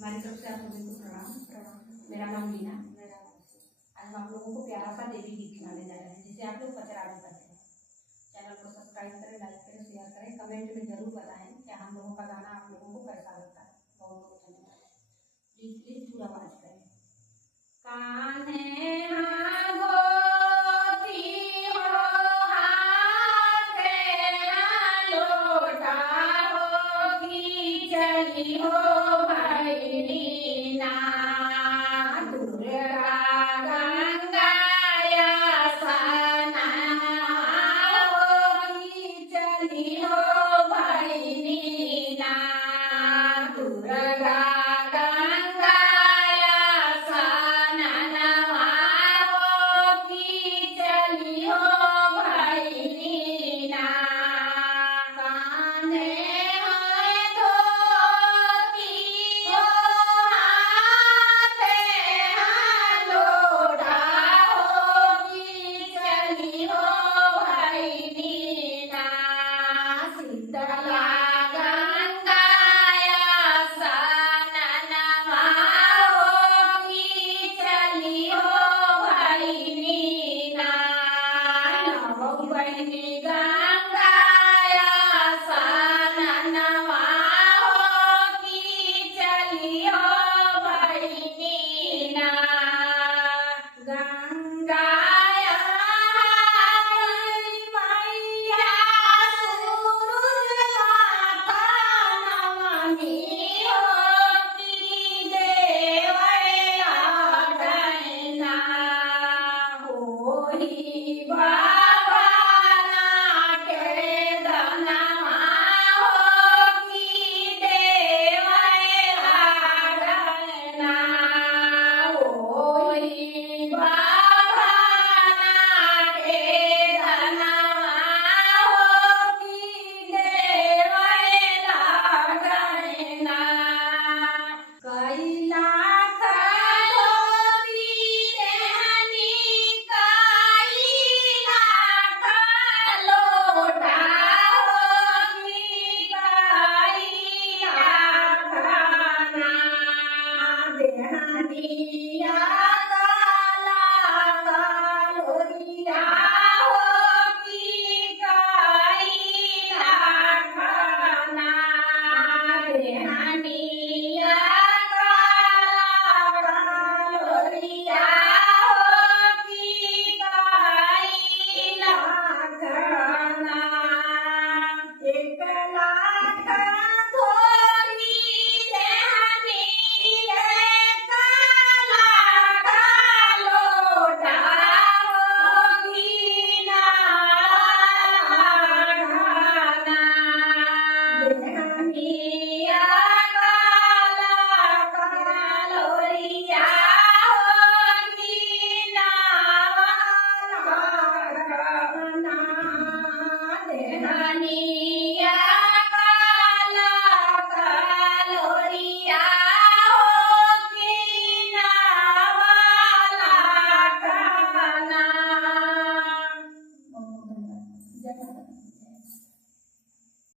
हमारी तरफ से आप सभी को प्रणाम। मेरा नाम मीना। आज हम आप लोगों को प्यारा सा देवी गीत सुनाने जा रहे हैं जिसे आप लोग पचरानी करते हैं। चैनल को सब्सक्राइब करें, लाइक करें, शेयर करें, कमेंट में जरूर बताएं कि हम लोगों का गाना आप लोगों को कैसा लगता है। बहुत बहुत धन्यवाद। प्लीज प्लीज पूरा आवाज करें। कान्हे हो भाई नीना दुर्गा गंगा यासना होगी चली हो भाई नीना दुर्गा गंगा यासना होगी चली हो भाई नीना चलियो